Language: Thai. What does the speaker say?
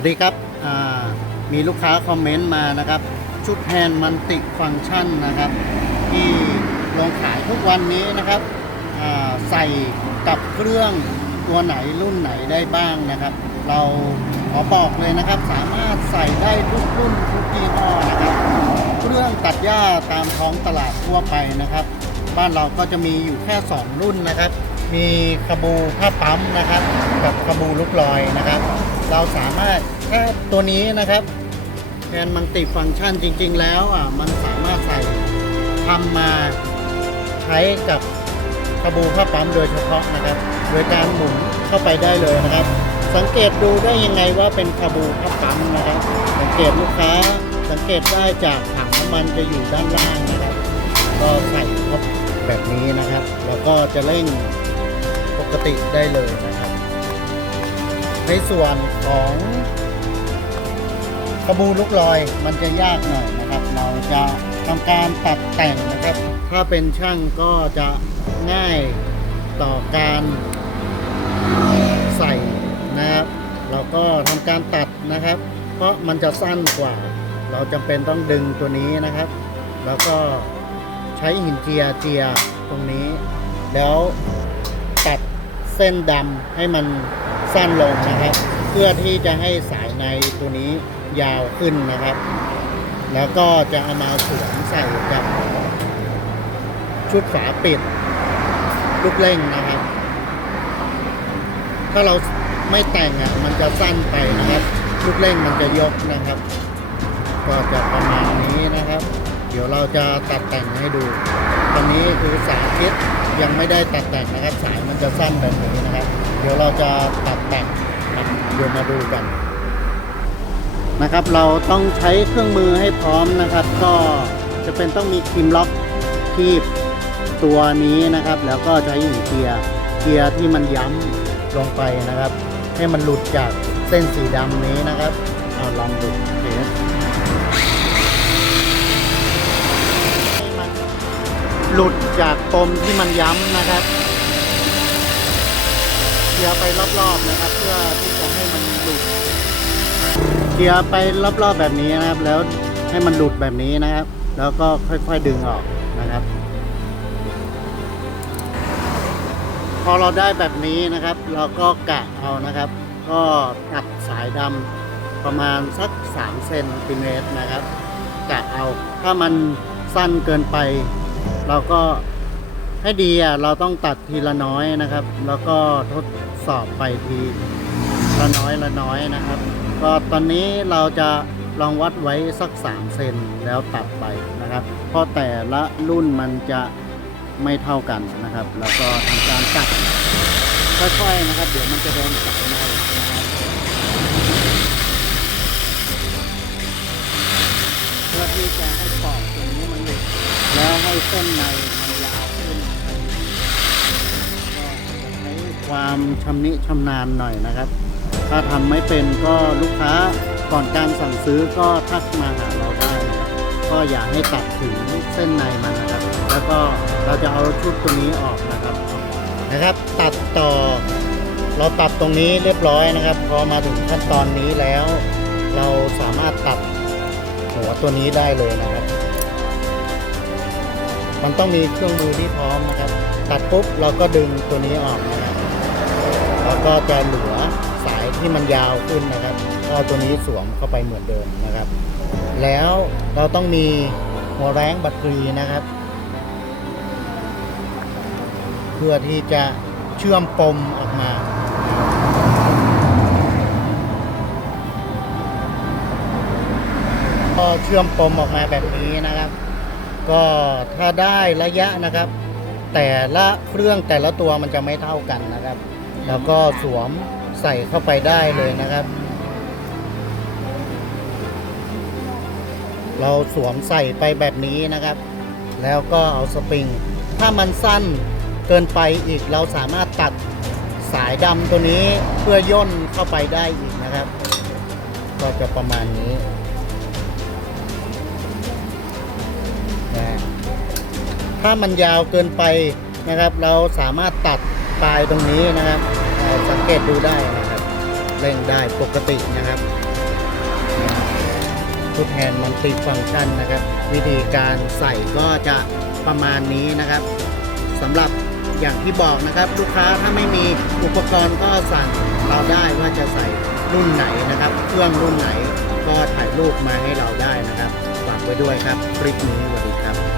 วัสดีครับมีลูกค้าคอมเมนต์มานะครับ ชุดแฮนด์มันติฟังก์ชันนะครับ ที่ลงขายทุกวันนี้นะครับใส่กับเครื่องตัวไหนรุ่นไหนได้บ้างนะครับ เราขอบอกเลยนะครับ สามารถใส่ได้ทุกรุ่นทุกยี่ห้อนะครับเครื่องตัดหญ้าตามท้องตลาดทั่วไปนะครับ บ้านเราก็จะมีอยู่แค่ 2 รุ่นนะครับ มีกระบูผ้าปั๊มนะครับ กับกระบูลูกลอยนะครับ เราสามารถแค่ตัวนี้นะครับแทนมันติฟังก์ชันจริง ๆ แล้วอะมันสามารถใส่ทำมาใช้กับกระบูผ้าปั๊มโดยเฉพาะนะครับ โดยการหมุนเข้าไปได้เลยนะครับ สังเกตดูได้ยังไงว่าเป็นกระบูผ้าปั๊มนะครับ สังเกตลูกค้าสังเกตได้จากถังน้ำมันจะอยู่ด้านล่างนะครับ ก็ใส่เข้าแบบนี้นะครับ แล้วก็จะเร่ง ปกติได้เลยนะครับ ในส่วนของกระบูลูกลอยมันจะยากหน่อยนะครับ เราจะทำการตัดแต่งนะครับ ถ้าเป็นช่างก็จะง่ายต่อการใส่นะครับ เราก็ทำการตัดนะครับ เพราะมันจะสั้นกว่า เราจำเป็นต้องดึงตัวนี้นะครับ แล้วก็ใช้หินเจียเจียตรงนี้ แล้วตัด เส้นดำให้มันสั้นลงนะครับ เพื่อที่จะให้สายในตัวนี้ยาวขึ้นนะครับ แล้วก็จะเอามาสวมใส่กับชุดฝาปิดลูกเร่งนะครับ ถ้าเราไม่แต่งอะมันจะสั้นไปนะครับ ลูกเร่งมันจะยกนะครับ ก็จะประมาณนี้นะครับ ดี๋ยวเราจะตัดแต่งให้ดู ตอนนี้คือสาธิตยังไม่ได้ตัดแต่งนะครับ สายมันจะสั้นแบบนี้นะครับ เดี๋ยวเราจะตัดแต่งกันเดี๋ยวมาดูกัน นะครับ เราต้องใช้เครื่องมือให้พร้อมนะครับ ก็จะเป็นต้องมีครีมล็อกที่ตัวนี้นะครับ แล้วก็ใช้หินเกียร์เกียร์ที่มันย้ำลงไปนะครับ ให้มันหลุดจากเส้นสีดำนี้นะครับเอาลองดู หลุดจากปมที่มันย้ำนะครับเกียร์ไปรอบๆนะครับ เพื่อที่จะให้มันหลุดเกียร์ไปรอบๆแบบนี้นะครับ แล้วให้มันหลุดแบบนี้นะครับ แล้วก็ค่อยๆดึงออกนะครับ พอเราได้แบบนี้นะครับ เราก็กะเอานะครับ ก็ตัดสายดำประมาณสัก3เซนติเมตรนะครับกะเอาถ้ามันสั้นเกินไป เราก็ให้ดีอะเราต้องตัดทีละน้อยนะครับ แล้วก็ทดสอบไปทีละน้อยละน้อยนะครับ ก็ตอนนี้เราจะลองวัดไว้สัก 3 เซนแล้วตัดไปนะครับ เพราะแต่ละรุ่นมันจะไม่เท่ากันนะครับ แล้วก็ทำการตัดค่อยๆนะครับ เดี๋ยวมันจะโดนสายในนะครับเพื่อที่จะให้ปอก แล้วให้เส้นในมันยาวขึ้นก็ใช้ความชำนิชำนาญหน่อยนะครับ ถ้าทำไม่เป็นก็ลูกค้าก่อนการสั่งซื้อก็ทักมาหาเราได้นะครับก็อย่าให้ตัดถึงเส้นในมันนะครับ แล้วก็เราจะเอาชุดตัวนี้ออกนะครับนะครับ ตัดต่อเราตัดตรงนี้เรียบร้อยนะครับ พอมาถึงขั้นตอนนี้แล้ว เราสามารถตัดหัวตัวนี้ได้เลยนะครับ มันต้องมีเครื่องมือที่พร้อมนะครับ ตัดปุ๊บเราก็ดึงตัวนี้ออกนะครับแล้วก็จะเหลือสายที่มันยาวขึ้นนะครับก็เอาตัวนี้สวมเข้าไปเหมือนเดิมนะครับ แล้วเราต้องมีหัวแรงบัตรกรีนะครับ เพื่อที่จะเชื่อมปมออกมาพอเชื่อมปมออกมาแบบนี้นะครับ ก็ถ้าได้ระยะนะครับ แต่ละเครื่องแต่ละตัวมันจะไม่เท่ากันนะครับ แล้วก็สวมใส่เข้าไปได้เลยนะครับ เราสวมใส่ไปแบบนี้นะครับ แล้วก็เอาสปริง ถ้ามันสั้นเกินไปอีกเราสามารถตัดสายดำตัวนี้เพื่อย่นเข้าไปได้อีกนะครับ ก็จะประมาณนี้ ถ้ามันยาวเกินไปนะครับ เราสามารถตัดปลายตรงนี้นะครับสังเกตดูได้นะครับเร่งได้ปกตินะครับชุดแฮนด์มัลติฟังก์ชันนะครับ วิธีการใส่ก็จะประมาณนี้นะครับสำหรับอย่างที่บอกนะครับลูกค้าถ้าไม่มีอุปกรณ์ก็สั่งเราได้ว่าจะใส่รุ่นไหนนะครับ เครื่องรุ่นไหนก็ถ่ายรูปมาให้เราได้นะครับฝากไว้ด้วยครับคลิปนี้สวัสดีครับ